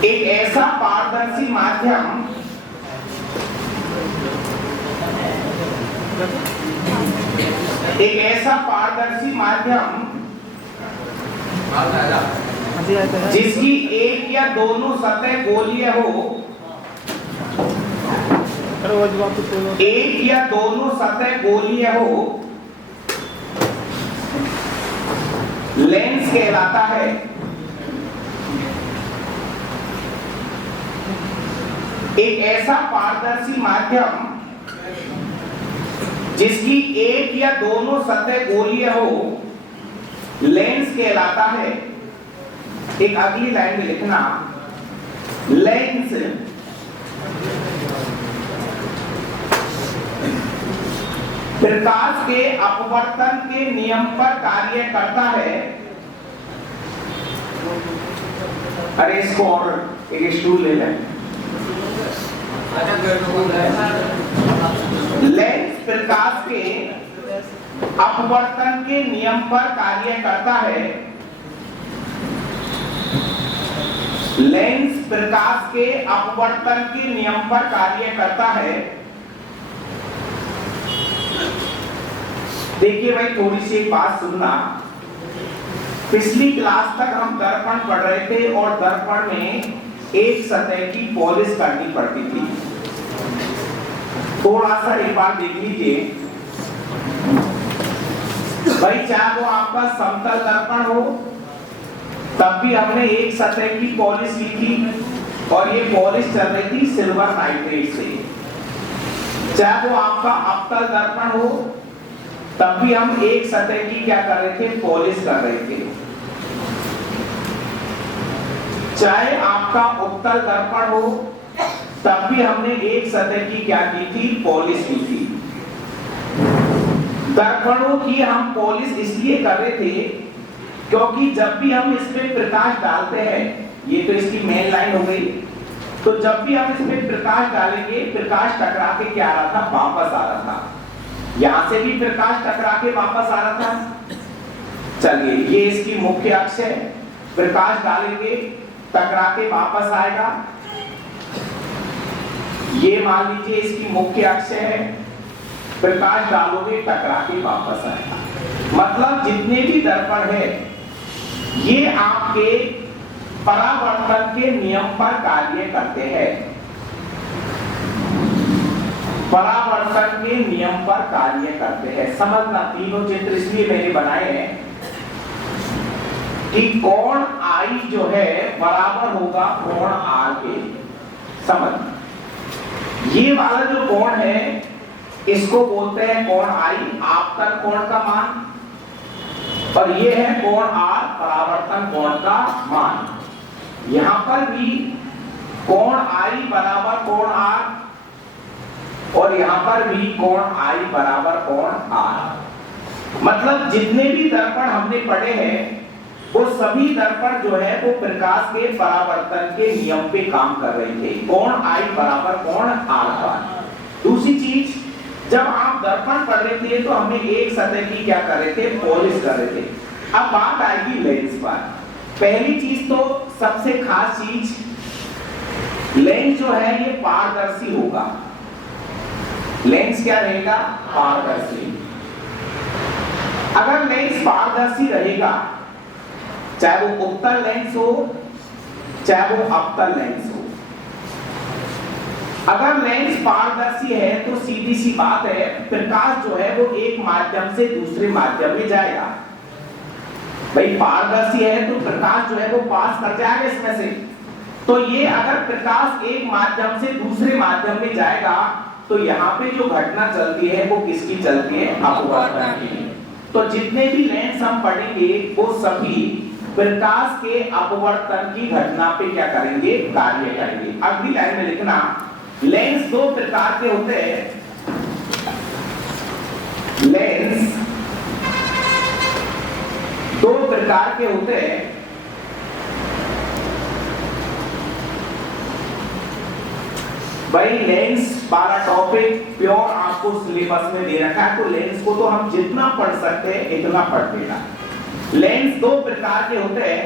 एक ऐसा पारदर्शी माध्यम जिसकी एक या दोनों सतह गोलीय हो, एक या दोनों सतह गोलीय हो, लेंस कहलाता है। एक ऐसा पारदर्शी माध्यम जिसकी एक या दोनों सतह गोलीय हो, लेंस कहलाता है। एक अगली लाइन में लिखना, लेंस प्रकाश के अपवर्तन के नियम पर कार्य करता है। अरे इसको और एक स्टूल ले लें। लेंस प्रकाश के अपवर्तन के नियम पर कार्य करता है। लेंस प्रकाश के अपवर्तन के नियम पर कार्य करता है। देखिए भाई, थोड़ी सी एक बात सुनना। पिछली क्लास तक हम दर्पण पढ़ रहे थे और दर्पण में एक सतह की पॉलिश करनी पड़ती थी। थोड़ा सा एक बार देख लीजिए भाई, चाहे वो आपका समतल दर्पण हो तब भी हमने एक सतह की पॉलिश की थी और ये पॉलिश चल रही थी सिल्वर नाइट्रेट से। चाहे वो आपका अवतल दर्पण हो तब भी हम एक सतह की क्या कर रहे थे, पॉलिश कर रहे थे। चाहे आपका उत्तल दर्पण हो तब भी हमने एक सतह की क्या की थी, पॉलिश की थी। दर्पणों की हम पॉलिश इसलिए कर रहे थे क्योंकि जब भी हम इसमें प्रकाश डालते हैं, ये तो इसकी मेन लाइन हो गई, तो जब भी हम इसमें प्रकाश डालेंगे, प्रकाश टकरा के क्या आ रहा था, वापस आ रहा था। यहां से भी प्रकाश टकरा के वापस आ रहा था। चलिए, ये इसकी मुख्य अक्ष है, प्रकाश डालेंगे टकरा के वापस आएगा। ये मान लीजिए इसकी मुख्य अक्ष है, प्रकाश डालोगे टकरा के वापस आएगा। मतलब जितने भी दर्पण है ये आपके परावर्तन के नियम पर कार्य करते हैं। परावर्तन के नियम पर कार्य करते हैं। समझना, तीनों चित्र इसलिए मैंने बनाए हैं कि कोण आई जो है बराबर होगा कोण आर के। समझ, ये वाला जो कोण है इसको बोलते हैं कोण आई, आपतन कोण का मान, और ये है कोण आर, परावर्तन कोण का मान। यहां पर भी कोण आई बराबर कोण आर और यहां पर भी कोण आई बराबर कोण आर। मतलब जितने भी दर्पण हमने पढ़े हैं वो सभी दर्पण जो है वो प्रकाश के परावर्तन के नियम पे काम कर रहे थे। कोण आई बराबर कोण आर पर। दूसरी चीज, जब आप दर्पण पढ़ रहे थे तो हमने एक सतह की क्या कर रहे थे, पॉलिश कर रहे थे। अब बात आएगी लेंस पर। पहली चीज तो सबसे खास चीज, लेंस जो है ये पारदर्शी होगा। लेंस क्या रहेगा, पारदर्शी। अगर लेंस पारदर्शी रहेगा, चाहे वो उत्तल लेंस हो चाहे वो अवतल लेंस हो, अगर लेंस पारदर्शी है तो सीधी सी बात है, प्रकाश जो है वो एक माध्यम से दूसरे माध्यम में जाएगा। भाई पारदर्शी है तो प्रकाश जो है वो पास कर जाएगा इसमें से। तो ये अगर प्रकाश एक माध्यम से दूसरे माध्यम में जाएगा तो यहाँ पे जो घटना चलती है वो किसकी चलती है, अपवर्तन की। तो जितने भी लेंस हम पढ़ेंगे वो सभी प्रकाश के अपवर्तन की घटना पे क्या करेंगे, कार्य करेंगे। अगली लाइन में लिखना, लेंस दो प्रकार के होते हैं। लेंस दो प्रकार के होते हैं। भाई लेंस वाला टॉपिक प्योर आपको सिलेबस में दे रखा है, तो लेंस को तो हम जितना पढ़ सकते हैं इतना पढ़ लेना। लेंस दो प्रकार के होते हैं,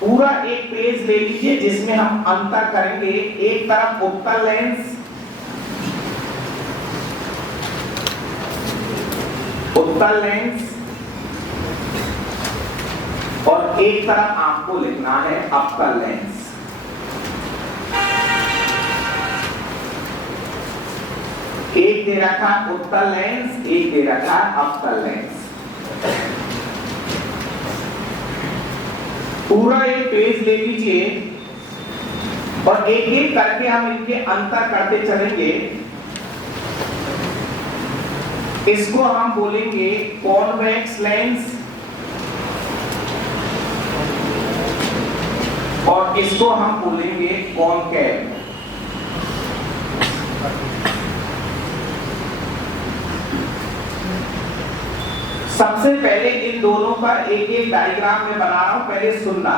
पूरा एक पेज ले लीजिए जिसमें हम अंतर करेंगे। एक तरफ उत्तल लेंस, उत्तल लेंस, और एक तरफ आपको लिखना है अवतल लेंस। एक दे रखा है उत्तल लेंस, एक दे रखा है अवतल लेंस। पूरा एक पेज ले लीजिए और एक एक करके हम इनके अंतर करते चलेंगे। इसको हम बोलेंगे कॉन्वेक्स लेंस और इसको हम बोलेंगे कॉनकेव। सबसे पहले इन दोनों का एक एक डायग्राम में बना रहा हूं, पहले सुनना।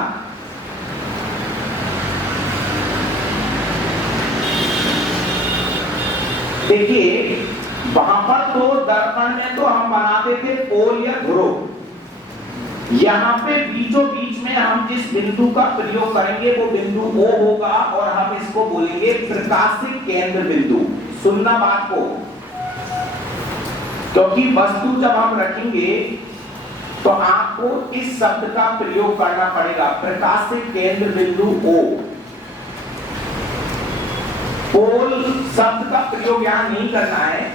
देखिए वहां पर तो दर्पण में तो हम बनाते थे पोल या ध्रुव। यहां पे बीचों बीच में हम जिस बिंदु का प्रयोग करेंगे वो बिंदु O होगा और हम इसको बोलेंगे प्रकाशिक केंद्र बिंदु। सुनना बात को, क्योंकि वस्तु जब हम रखेंगे तो आपको इस शब्द का प्रयोग करना पड़ेगा, प्रकाशिक केंद्र बिंदु O। पोल शब्द का प्रयोग यहां नहीं करना है।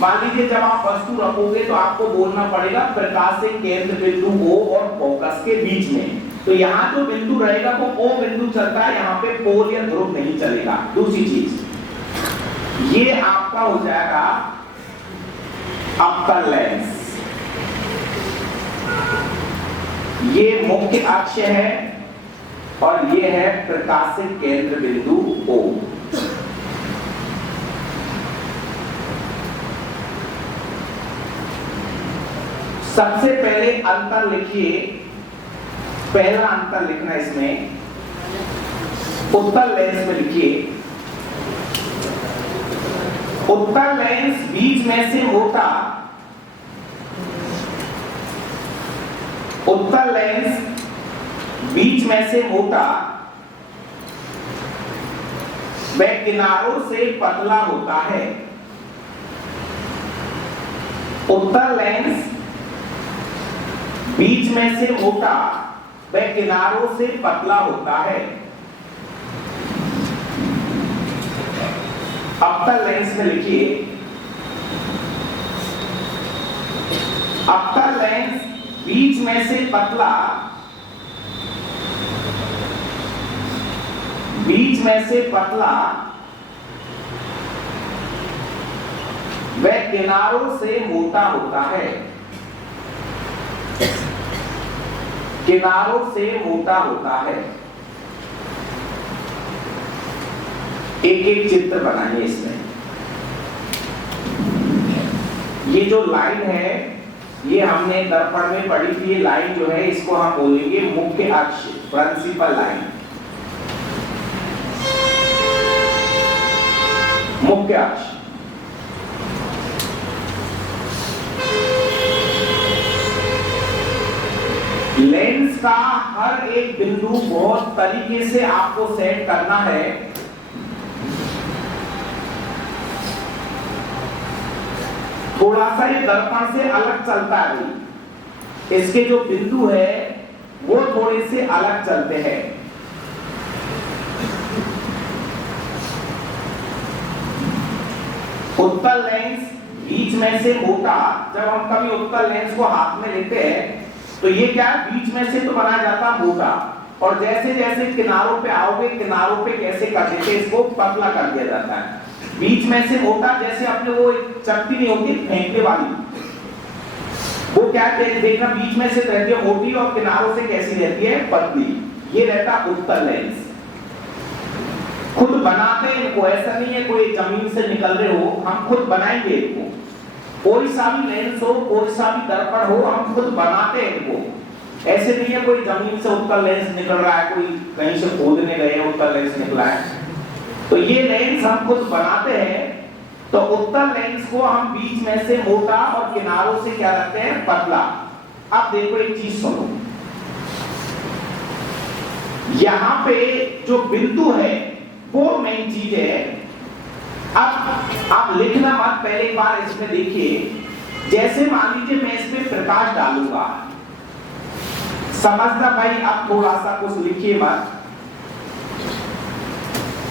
मान लीजिए जब आप वस्तु रखोगे तो आपको बोलना पड़ेगा प्रकाशिक केंद्र बिंदु O और फोकस के बीच में। तो यहाँ जो बिंदु रहेगा वो O बिंदु चलता है, यहाँ पे पोल या ध्रुव नहीं चलेगा। दूसरी चीज ये आपका हो जाएगा अवतल लेंस। ये मुख्य अक्ष है और ये है प्रकाशिक केंद्र बिंदु O। सबसे पहले अंतर लिखिए। पहला अंतर लिखना इसमें उत्तल लेंस में लिखिए। उत्तल लेंस बीच में से मोटा, उत्तल लेंस बीच में से मोटा वह किनारों से पतला होता है। उत्तल लेंस बीच में से मोटा वह किनारों से पतला होता है। अवतल लेंस में लिखिए अवतल लेंस बीच में से पतला, बीच में से पतला वह किनारों से मोटा होता है। किनारों से मोटा होता है। एक एक चित्र बनाइए इसमें। ये जो लाइन है ये हमने दर्पण में पढ़ी थी। ये लाइन जो है इसको हम बोलेंगे मुख्य अक्ष, प्रिंसिपल लाइन, मुख्य अक्ष। लेंस का हर एक बिंदु बहुत तरीके से आपको सेट करना है। थोड़ा सा ये दर्पण से अलग चलता है, इसके जो बिंदु है वो थोड़े से अलग चलते हैं। उत्तल लेंस बीच में से मोटा, जब हम कभी उत्तल लेंस को हाथ में लेते हैं तो ये क्या है, बीच में से तो बनाया जाता मोटा, और जैसे जैसे किनारों पे आओगे किनारों पे कैसे कर देते इसको पतला कर दिया जाता है। बीच में से मोटा, जैसे अपने वो चक्की नहीं होती फेंकने वाली, वो क्या देखना बीच में से रहती है मोटी और किनारों से कैसी रहती है पतली। ये रहता उत्तल लेंस। खुद बनाते हैं इनको, ऐसा नहीं है कोई जमीन से निकल रहे हो, हम खुद बनाएंगे इनको। कोई सा भी लेंस हो, कोई सा भी दर्पण हो, हम खुद बनाते हैं इनको। ऐसे नहीं है कोई जमीन से उत्तल लेंस निकल रहा है, कोई कहीं से खोदने गए उत्तल लेंस निकला है। तो ये लेंस हम खुद बनाते हैं। तो उत्तल लेंस को हम बीच में से मोटा और किनारों से क्या रखते हैं पतला। अब देखो एक चीज सुनो, यहां पे जो बिंदु है वो मेन चीज है। अब आप लिखना मत, पहले एक बार इसमें देखिए। जैसे मान लीजिए मैं इसमें प्रकाश डालूंगा, समझना भाई, अब थोड़ा सा कुछ लिखिए मत।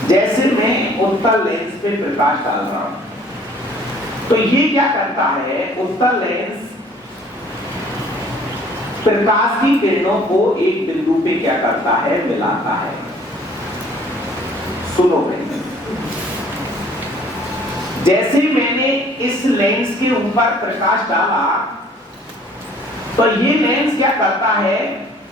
जैसे मैं उत्तल लेंस पे प्रकाश डाल रहा हूं तो ये क्या करता है, उत्तल लेंस प्रकाश की किरणों को एक बिंदु पे क्या करता है, मिलाता है। सुनो भाई, जैसे मैंने इस लेंस के ऊपर प्रकाश डाला तो ये लेंस क्या करता है,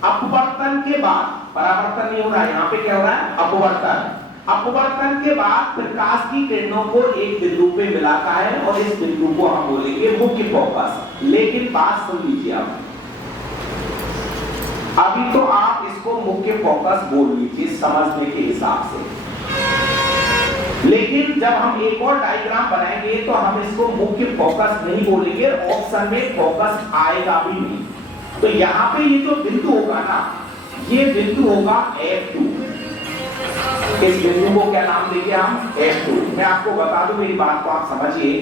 अपवर्तन के बाद, परावर्तन नहीं हो रहा है, यहां पे क्या हो रहा है, अपवर्तन। अपवर्तन के बाद प्रकाश की किरणों को एक बिंदु पे मिलाता है और इस बिंदु को हम बोलेंगे मुख्य फोकस। लेकिन बात सुन लीजिए आप, अभी तो आप इसको मुख्य फोकस बोल लीजिए समझने के हिसाब से, लेकिन जब हम एक और डायग्राम बनाएंगे तो हम इसको मुख्य फोकस नहीं बोलेंगे, ऑप्शन में फोकस आएगा भी नहीं। तो यहाँ पे ये जो बिंदु होगा ना, ये बिंदु होगा F2। इस बिंदु को क्या नाम देंगे हम, F2। मैं आपको बता दूं मेरी बात को आप समझिए।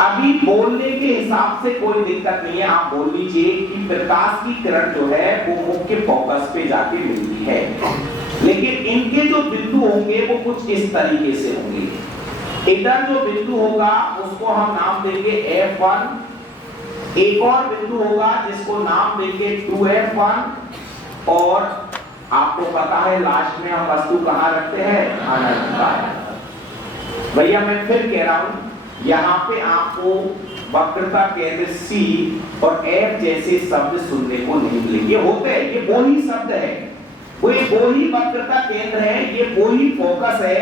अभी बोलने के हिसाब से कोई दिक्कत नहीं है, आप बोल लीजिए कि प्रकाश की किरण जो है वो मुख्य फोकस पे जाके मिलती है, लेकिन इनके जो बिंदु होंगे वो कुछ इस तरीके से होंगे। इधर जो बिंदु होगा उसको हम नाम देंगे F1, एक और बिंदु होगा जिसको नाम देंगे 2F1, और आपको पता है लास्ट में हम वस्तु कहां रखते हैं, अनंत। भैया मैं फिर कह रहा हूं, यहाँ पे आपको वक्रता केंद्र C और F जैसे शब्द सुनने को नहीं मिलेंगे। होते हैं, ये वो ही शब्द है, वो ही वक्रता केंद्र है, ये वो ही फोकस है,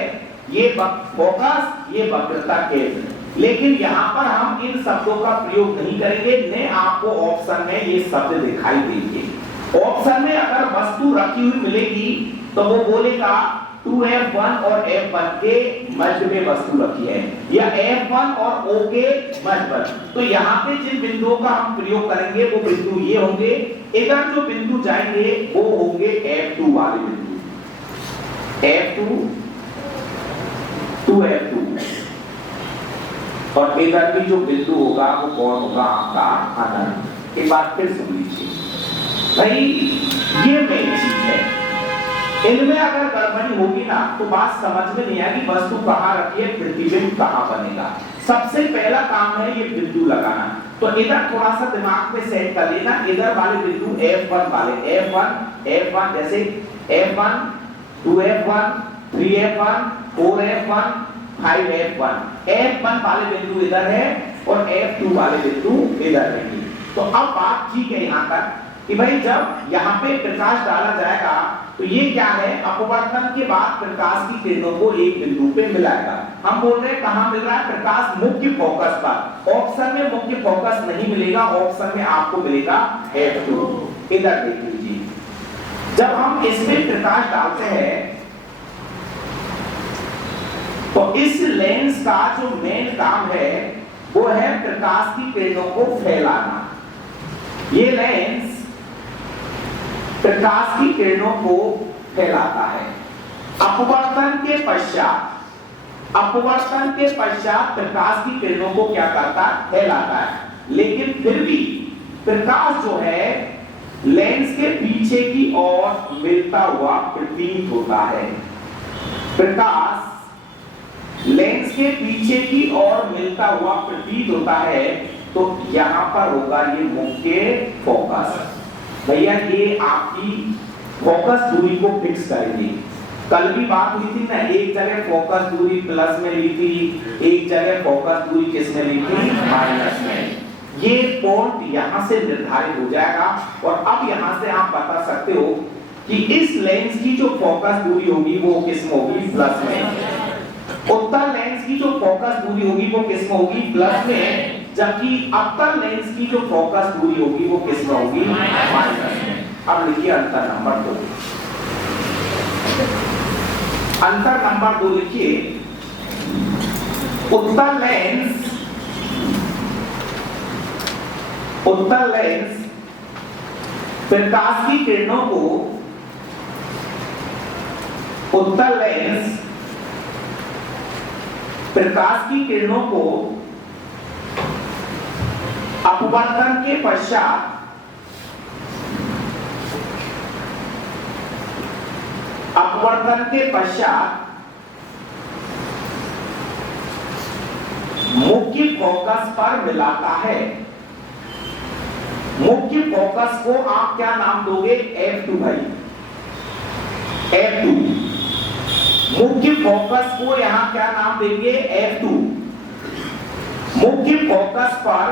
ये फोकस, ये वक्रता केंद्र। लेकिन यहाँ पर हम इन शब्दों का प्रयोग नहीं करेंगे, न आपको ऑप्शन में ये शब्द दिखाई देंगे। ऑप्शन में अगर वस्तु रखी हुई मिलेगी तो वो बोलेगा 2F1 और F1 के मध्य में वस्तु रखी है, या F1 और O के मध्य पर। तो यहाँ पे जिन बिंदुओं का हम प्रयोग करेंगे वो बिंदु ये होंगे। इधर जो बिंदु जाएंगे वो होंगे F2 वाले बिंदु, F2, 2F2। और इधर भी जो बिंदु होगा वो कौन होगा, आपका अनंत। एक बात फिर सुन लीजिए भाई, ये मेन चीज है। इनमें अगर गड़बड़ी होगी ना तो बात समझ में नहीं आएगी, वस्तु कहां रखी है, प्रतिबिंब कहां बनेगा। सबसे पहला काम है ये बिंदु लगाना। तो इधर थोड़ा सा दिमाग में सेट कर लेना, इधर वाले बिंदु F1 वाले, F1 जैसे F1, 2F1, 3F1, 4F1, 5F1। F1 वाले बिंदु इधर है और F2 वाले बिंदु इधर है। तो अब बात ठीक है यहां तक कि भाई जब यहाँ पे प्रकाश डाला जाएगा तो ये क्या है, अपवर्तन के बाद प्रकाश की किरणों को एक बिंदु पे मिलाएगा। हम बोल रहे हैं कहां मिल रहा है, प्रकाश मुख्य फोकस पर। ऑप्शन में मुख्य फोकस नहीं मिलेगा, ऑप्शन में आपको मिलेगा F2। इधर देख लीजिए, जब हम इसमें प्रकाश डालते हैं तो इस लेंस का जो मेन काम है वो है प्रकाश की किरणों को फैलाना। ये लेंस प्रकाश की किरणों को फैलाता है। अपवर्तन के पश्चात प्रकाश की किरणों को क्या करता है, फैलाता है। लेकिन फिर भी प्रकाश जो है लेंस के पीछे की ओर मिलता हुआ प्रतीत होता है। प्रकाश लेंस के पीछे की ओर मिलता हुआ प्रतीत होता है, तो यहां पर होगा ये मुख्य फोकस। भैया ये आपकी फोकस दूरी को फिक्स करेंगे। कल भी बात हुई थी ना, एक जगह फोकस दूरी प्लस में ली थी, एक जगह फोकस दूरी किस में ली थी, माइनस में। ये पॉइंट यहां से निर्धारित हो जाएगा और अब यहां से आप बता सकते हो कि इस लेंस की जो फोकस दूरी होगी वो किस में होगी, प्लस में। उत्तल लेंस की जो फोकस दूरी होगी वो किस में होगी, प्लस में, जबकि अवतल लेंस की जो फोकस दूरी होगी वो किस में होगी, माइनस में। अब लिखिए अंतर नंबर 2। अंतर नंबर 2 लिखिए, उत्तल लेंस प्रकाश की किरणों को उत्तल लेंस प्रकाश की किरणों को अपवर्तन के पश्चात मुख्य फोकस पर मिलाता है। मुख्य फोकस को आप क्या नाम दोगे? F2 भाई, F2। मुख्य फोकस को यहां क्या नाम देंगे? F2। मुख्य फोकस पर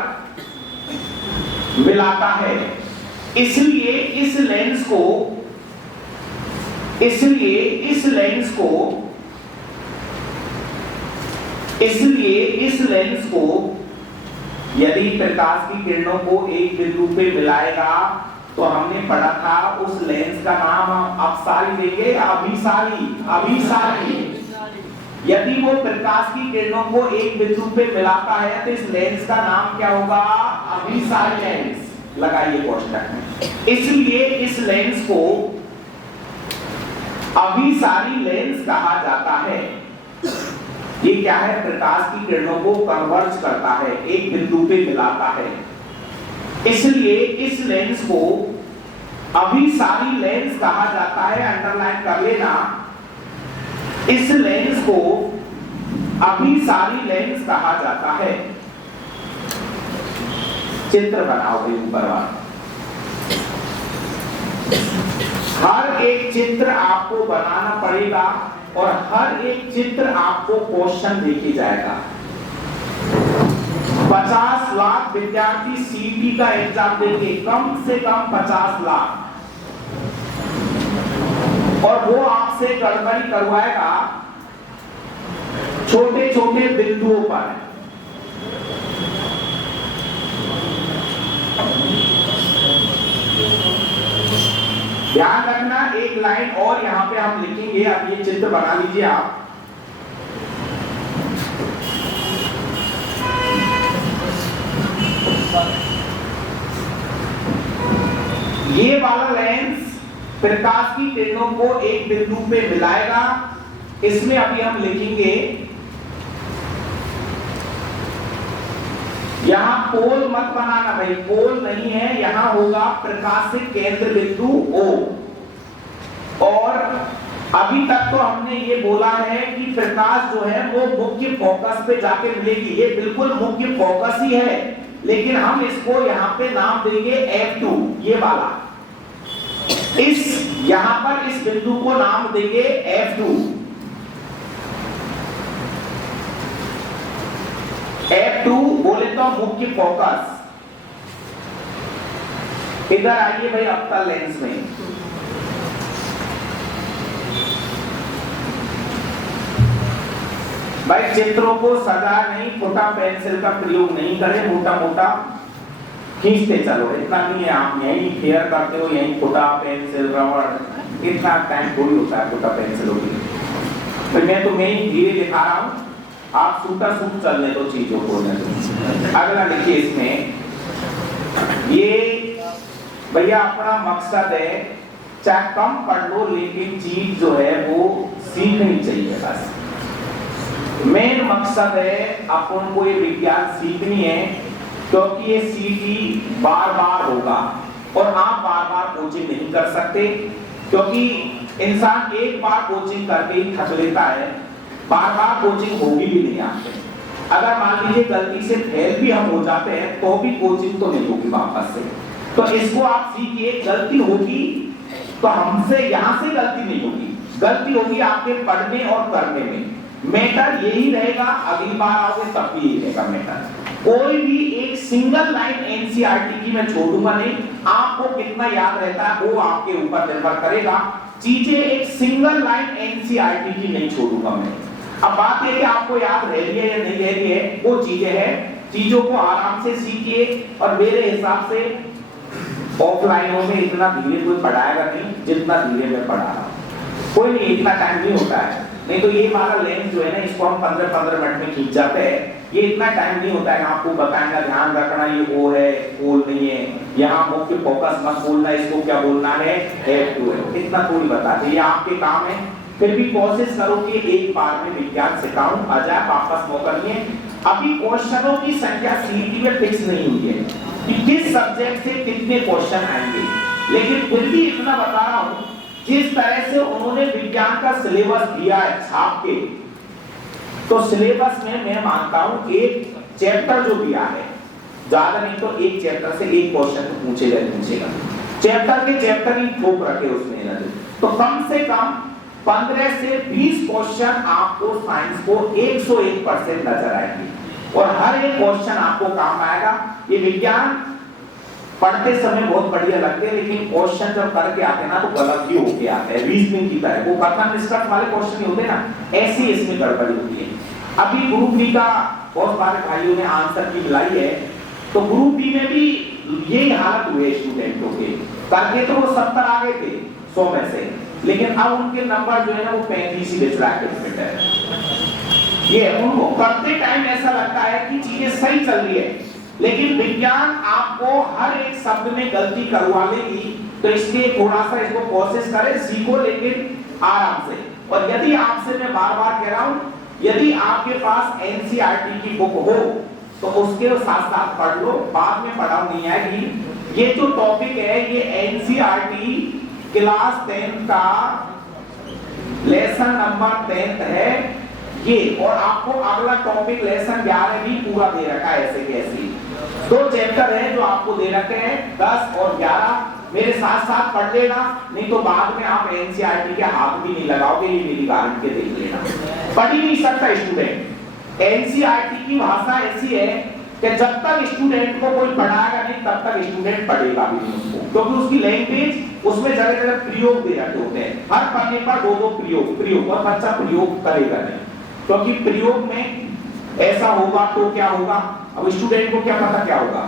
मिलाता है। इसलिए इस लेंस को यदि प्रकाश की किरणों को एक बिंदु पे मिलाएगा तो हमने पढ़ा था उस लेंस का नाम हम अपसारी देंगे, अभिसारी। यदि वो प्रकाश की किरणों को एक बिंदु पे मिलाता है तो इस लेंस का नाम क्या होगा? अभिसारी लेंस। लगाइए कोष्ठक में। इसलिए इस लेंस को अभिसारी लेंस कहा जाता है। ये क्या है? प्रकाश की किरणों को कन्वर्ज करता है, एक बिंदु पे मिलाता है। इसलिए इस लेंस को अभिसारी लेंस कहा जाता है। अंडरलाइन कर लेना, इस लेंस को अभिसारी लेंस कहा जाता है। चित्र बनाओगे ऊपर वाला। हर एक चित्र आपको बनाना पड़ेगा और हर एक चित्र आपको क्वेश्चन देके जाएगा। 50 लाख विद्यार्थी सीटी का एग्जाम देंगे, कम से कम 50 लाख, और वो आपसे गड़बड़ी करवाएगा छोटे छोटे बिंदुओं पर। ध्यान रखना, एक लाइन और यहां पे हम लिखेंगे। अब ये चित्र बना लीजिए आप। ये वाला लेंस प्रकाश की किरणों को एक बिंदु पे मिलाएगा। इसमें अभी हम लिखेंगे, यहां पोल मत बनाना भाई, पोल नहीं है, यहां होगा प्रकाश से केंद्र बिंदु O। और अभी तक तो हमने ये बोला है कि प्रकाश जो है वो मुख्य फोकस पे जाके मिलेगी। ये बिल्कुल मुख्य फोकस ही है, लेकिन हम इसको यहां पे नाम देंगे F2, ये वाला। यहां पर इस बिंदु को नाम देंगे F2। F2 बोले तो मुख्य फोकस। इधर आइए भाई अवतल लेंस में। भाई चित्रों को सजा नहीं, छोटा पेंसिल का प्रयोग नहीं करें, मोटा मोटा खींचते चलो। इतना नहीं है, आप यही फेयर करते हो, यही छोटा पेंसिल रबड़, इतना टाइम थोड़ी होता है छोटा पेंसिल होगी। तो मैं तुम्हें ही धीरे दिखा रहा हूं, आप सूटा सूट चलने दो चीजों को। अगला लिखिए इसमें, ये भैया अपना मकसद है, चाहे कम पढ़ लो लेकिन चीज जो है वो सीखनी चाहिए। बस मेन मकसद है अपन को ये विज्ञान सीखनी है, क्योंकि ये सीटी बार बार होगा और आप बार बार कोचिंग नहीं कर सकते, क्योंकि इंसान एक बार कोचिंग करके ही थक लेता है, बार बार कोचिंग होगी भी नहीं आपसे। अगर मान लीजिए गलती से फेल भी हम हो जाते हैं तो भी कोचिंग तो नहीं होगी वापस से। तो इसको आप सीखिए, गलती होगी तो हमसे यहां से गलती नहीं होगी, गलती होगी आपके पढ़ने और करने में। मैटर यही रहेगा, अगली बार आओगे तब भी यही रहेगा मैटर। कोई भी एक सिंगल लाइन एनसीईआरटी की मैं छोड़ूंगा नहीं, आपको कितना याद रहता है वो आपके ऊपर निर्भर करेगा। चीजें एक सिंगल लाइन एनसीईआरटी की नहीं छोड़ूंगा मैं। अब बात है कि आपको याद रह रही है या नहीं रह रही है, वो चीजें हैं, चीजों को आराम से सीखिए। और मेरे हिसाब से ऑफलाइनों में इतना धीरे कोई पढ़ाएगा नहीं जितना धीरे मैं पढ़ा रहा हूं। कोई नहीं, इतना टाइम नहीं होता है। नहीं तो ये वाला लेंस जो है ना, इसको हम 15-15 मिनट में खींच जाते हैं। ये इतना टाइम नहीं होता है, आपको बताएंगा ध्यान रखना ये वो है, पोल नहीं है, यहाँ मुख्य फोकस मत बोलना, इसको क्या बोलना है, F2 है। इतना थोड़ी बताते, ये आपके काम है फिर भी कोशिश करो कि एक बार में विज्ञान सिखाऊं। अजय वापस मौका लिए। अभी क्वेश्चनों की संख्या सीईटी में फिक्स नहीं हुई है कि किस सब्जेक्ट से कितने क्वेश्चन आएंगे, लेकिन फिर भी इतना बता रहा हूं, जिस तरह से उन्होंने विज्ञान का सिलेबस दिया है छाप के, तो सिलेबस में मैं मानता हूं एक चैप्टर जो दिया है, ज्यादा नहीं तो एक चैप्टर से एक क्वेश्चन तो पूछेगा। चैप्टर ही ठोक रखे उसमें ना, तो कम से कम 15 से 20 क्वेश्चन आपको साइंस को 101% नजर आएंगे और हर एक क्वेश्चन आपको काम आएगा। ये विज्ञान पढ़ते समय बहुत बढ़िया लगते हैं, लेकिन क्वेश्चन जब करके आते ना तो गलत ही होके आते हैं, रीजनिंग की तरह। वो कथन निष्कर्ष वाले क्वेश्चन नहीं होते ना, ऐसी इसमें गड़बड़ी होती है। अभी ग्रुप बी का बहुत सारे भाइयों ने आंसर की मिलाई है, तो ग्रुप बी में भी यही हालत हुई स्टूडेंटों के, करके तो वो 70 आ गए थे 100 में से, लेकिन अब उनके नंबर जो है ना वो 35 ही बच रहा है। ये उनको करते टाइम ऐसा लगता है कि चीजें सही चल रही है, लेकिन विज्ञान आपको हर एक शब्द में गलती करवा लेगी, तो इसलिए थोड़ा सा इसको कोशिश करें, सीखो लेकिन आराम से। और यदि आपसे मैं बार-बार कह रहा हूं, यदि आपके पास एनसीईआरटी की बुक हो तो उसके साथ-साथ पढ़ लो, बाद में पढ़ाओ नहीं आएगी। ये जो टॉपिक है ये एनसीईआरटी क्लास 10 का लेसन नंबर 10 है ये, और आपको अगला टॉपिक लेसन 11 भी पूरा दे रखा है ऐसे कैसे। 2 चैप्टर है जो आपको दे रखे हैं 10 और 11, मेरे साथ साथ पढ़ लेना, नहीं तो बाद में आप एनसीईआरटी के हाथ भी नहीं लगाओगे, ये मेरी गारंटी देख लेना। पढ़ ही नहीं सकता स्टूडेंट। एनसीईआरटी की भाषा ऐसी है कि जब तक स्टूडेंट को कोई पढ़ाएगा नहीं तब तक स्टूडेंट पढ़ेगा भी नहीं उसको, क्योंकि उसकी लैंग्वेज उसमें जगह-जगह प्रयोग दे रखे होते हैं, हर पन्ने पर 2-2 प्रयोग, और बच्चा प्रयोग करेगा नहीं, क्योंकि प्रयोग में ऐसा होगा तो क्या होगा, अब स्टूडेंट को क्या पता क्या होगा।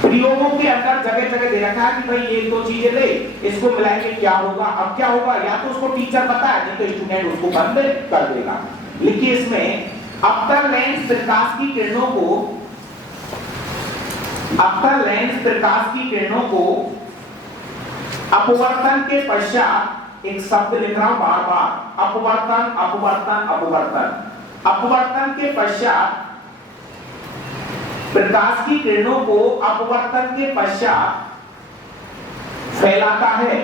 प्रयोगों के अंदर जगह-जगह दे रखा है कि भाई ये 2 चीजें ले, इसको मिलाएंगे क्या होगा। अब क्या होगा, या तो उसको टीचर पता है, नहीं तो स्टूडेंट उसको बंद कर देगा। लिखिए इसमें, अपर लेंस प्रकाश की किरणों को अपवर्तन के पश्चात, एक शब्द लिख रहा हूं बार-बार, अपवर्तन के पश्चात प्रकाश की किरणों को अपवर्तन के पश्चात फैलाता है।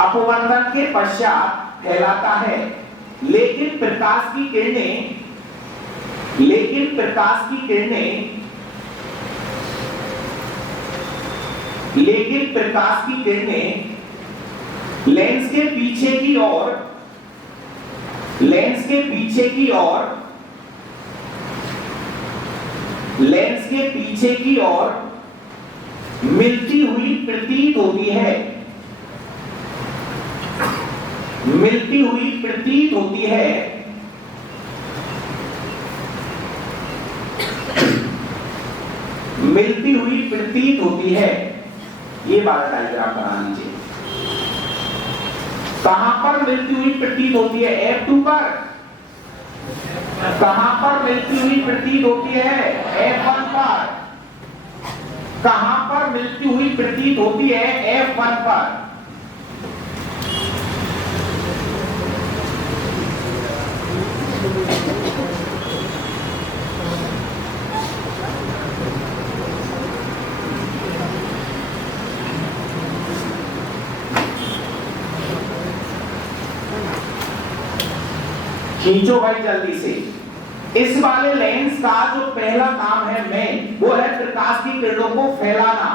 अपवर्तन के पश्चात फैलाता है, लेकिन प्रकाश की किरणें लेंस के पीछे की ओर मिलती हुई प्रतीत होती है, ये वाला डायग्राम बना लीजिए। कहां पर मिलती हुई प्रतीत होती है, F2 पर। कहां पर मिलती हुई प्रतीत होती है, F1 पर। कहां पर मिलती हुई प्रतीत होती है, F1 पर। खींचो भाई जल्दी से। इस वाले लेंस का जो पहला काम है मेन, वो है प्रकाश की किरणों को फैलाना।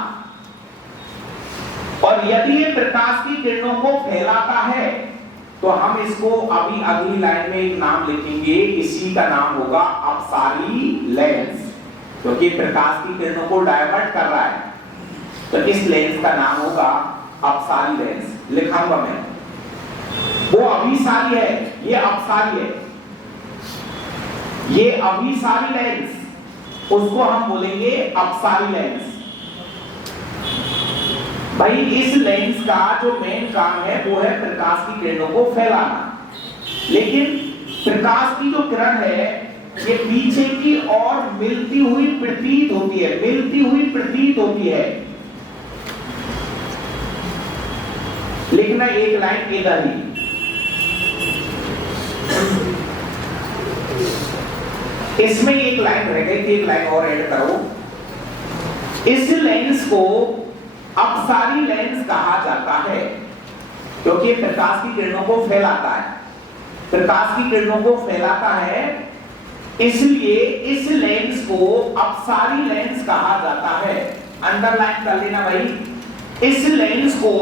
और यदि ये प्रकाश की किरणों को फैलाता है तो हम इसको अभी अगली लाइन में एक नाम लिखेंगे, इसी का नाम होगा अपसारी लेंस, क्योंकि प्रकाश की किरणों को डायवर्ट कर रहा है, तो इस लेंस का नाम होगा अपसारी लेंस। लिखाऊंगा मैं, वो अभिसारी है, ये अपसारी है। ये अभिसारी लेंस, उसको हम बोलेंगे अपसारी लेंस। भाई इस लेंस का जो मेन काम है वो है प्रकाश की किरणों को फैलाना, लेकिन प्रकाश की जो किरण है ये पीछे की ओर मिलती हुई प्रतीत होती है, लिखना एक लाइन इधर ही, इसमें एक लाइन रह गई थी, एक लाइन और ऐड करो। इस लेंस को अपसारी लेंस कहा जाता है क्योंकि प्रकाश की किरणों को फैलाता है, प्रकाश की किरणों को फैलाता है, इसलिए इस लेंस को अपसारी लेंस कहा जाता है। अंडरलाइन कर लेना भाई, इस लेंस को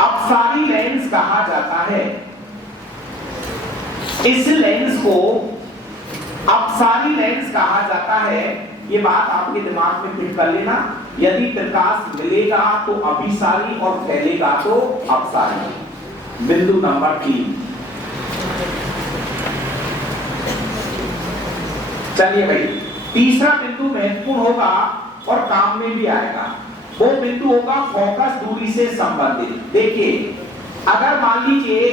अपसारी लेंस कहा जाता है, इस लेंस को अपसारी लेंस कहा जाता है। ये बात आपके दिमाग में फिट कर लेना। यदि प्रकाश मिलेगा तो अभिसारी और फैलेगा तो अपसारी। बिंदु नंबर 3। चलिए भाई, तीसरा बिंदु महत्वपूर्ण होगा और काम में भी आएगा। वो बिंदु होगा फोकस दूरी से संबंधित। देखिए, अगर मान लीजिए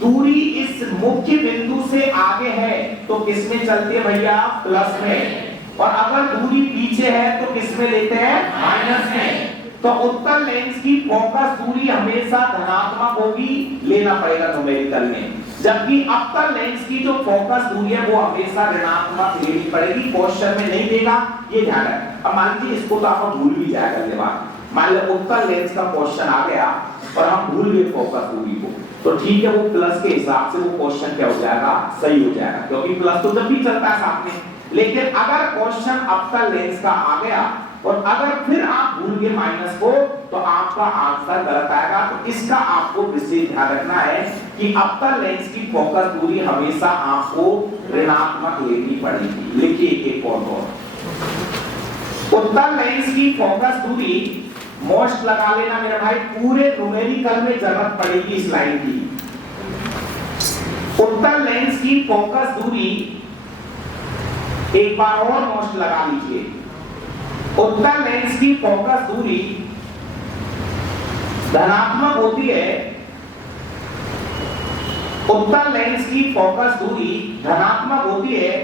दूरी इस मुख्य बिंदु से आगे है तो किस में चलती है भैया? प्लस में। और अगर दूरी पीछे है तो किस में लेते हैं? माइनस में। तो उत्तल लेंस की फोकस दूरी हमेशा धनात्मक होगी, लेना पड़ेगा न्यूमेरिकल में, जबकि अवतल लेंस की जो फोकस दूरी है वो हमेशा ऋणात्मक लेनी पड़ेगी। क्वेश्चन में नहीं देगा, ये ध्यान रखें। अब मान लीजिए इसको तो आप भूल भी जाएगा अगली बार, मान लो उत्तल लेंस का क्वेश्चन आ गया और हम भूल गए फोकस दूरी को, तो ठीक है, वो प्लस के हिसाब से वो क्वेश्चन क्या हो जाएगा? सही हो जाएगा, क्योंकि प्लस तो जब भी चलता है साथ में। लेकिन अगर क्वेश्चन अवतल लेंस का आ गया और अगर फिर आप भूल गए माइनस को, तो आपका आंसर गलत आएगा। तो इसका आपको विशेष ध्यान रखना है कि अवतल लेंस की फोकस दूरी हमेशा आपको ऋणात्मक लेनी पड़ेगी। लिखिए एक और। उत्तल लेंस की फोकस दूरी मोस्ट लगा लेना मेरा भाई, पूरे न्यूमेरिकल में जरूरत पड़ेगी इस लाइन की। उत्तल लेंस की फोकस दूरी एक बार और मोस्ट लगा लीजिए। उत्तल लेंस की फोकस दूरी धनात्मक होती है, उत्तल लेंस की फोकस दूरी धनात्मक होती है,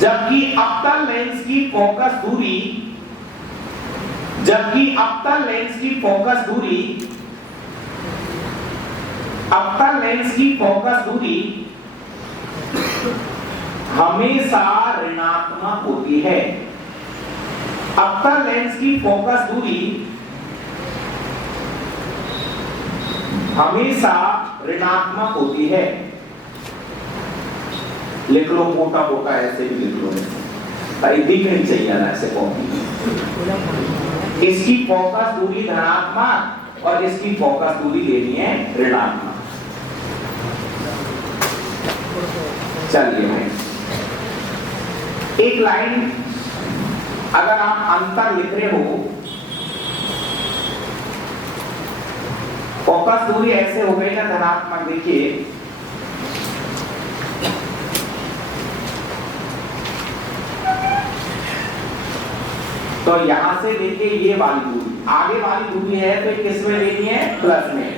जबकि अवतल लेंस की फोकस दूरी, जबकि अवतल लेंस की फोकस दूरी, अवतल लेंस की फोकस दूरी हमेशा ऋणात्मक होती है। अवतल लेंस की फोकस दूरी हमेशा ऋणात्मक होती है। लिख लो मोटा मोटा, ऐसे भी लिख लो, दिख नहीं चाहिए ना ऐसे कॉपी। इसकी फोकस दूरी धनात्मक और इसकी फोकस दूरी लेनी है ऋणात्मक। चलिए भाई, एक लाइन अगर आप अंतर लिख रहे हो, फोकस दूरी ऐसे हो गई ना धनात्मक, देखिए तो यहां से देखिए ये वाली दूरी, आगे वाली दूरी है तो किस में लेनी है? प्लस में,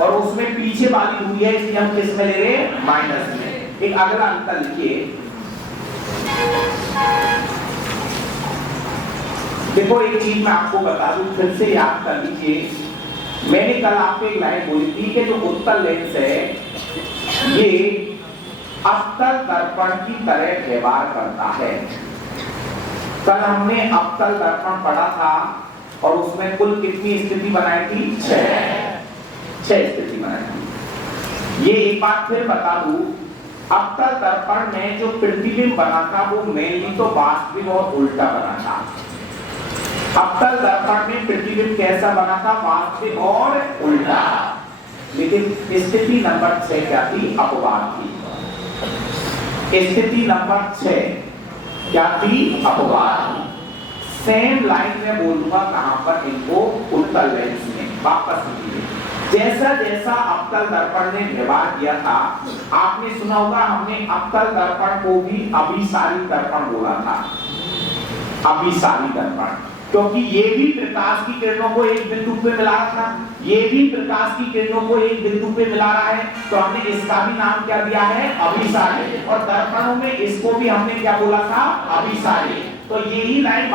और उसमें पीछे वाली दूरी है इसलिए हम किस में ले रहे हैं? माइनस में। एक अगला अंतर लिखिए। देखो एक चीज मैं आपको बता दूं, फिर से याद कर लीजिए। मैंने कल आपको एक लाइन बोली थी कि जो उत्तल लेंस है ये अवतल दर्पण की तरह व्यवहार करता है। कल हमने अवतल दर्पण पढ़ा था और उसमें कुल कितनी स्थिति बनाई थी? 6 स्थिति बनाई थी। ये एक बात फिर बता दूं, अवतल दर्पण में जो प्रतिबिंब बना था वो मेनली तो वास्तविक और उल्टा बना था। अवतल दर्पण में प्रतिबिंब कैसा बना था? वास्तविक और उल्टा। लेकिन स्थिति नंबर 6 क्या थी? अपवाद थी। स्थिति नंबर 6 क्या थी? अपवाद। सेम लाइन में बोलूंगा कहां पर इनको? उत्तल लेंस में। वापस लीजिए, जैसा जैसा अवतल दर्पण ने व्यवहार किया था, आपने सुना होगा हमने अवतल दर्पण को भी अभिसारी दर्पण बोला था। अभिसारी दर्पण, क्योंकि ये भी प्रकाश की किरणों को एक बिंदु पे मिला रहा था, ये भी प्रकाश की किरणों को एक बिंदु पे मिला रहा है, तो हमने इसका भी नाम क्या दिया है? अभिसारी। और दर्पणों में इसको भी हमने क्या बोला था? अभिसारी। तो यही लाइन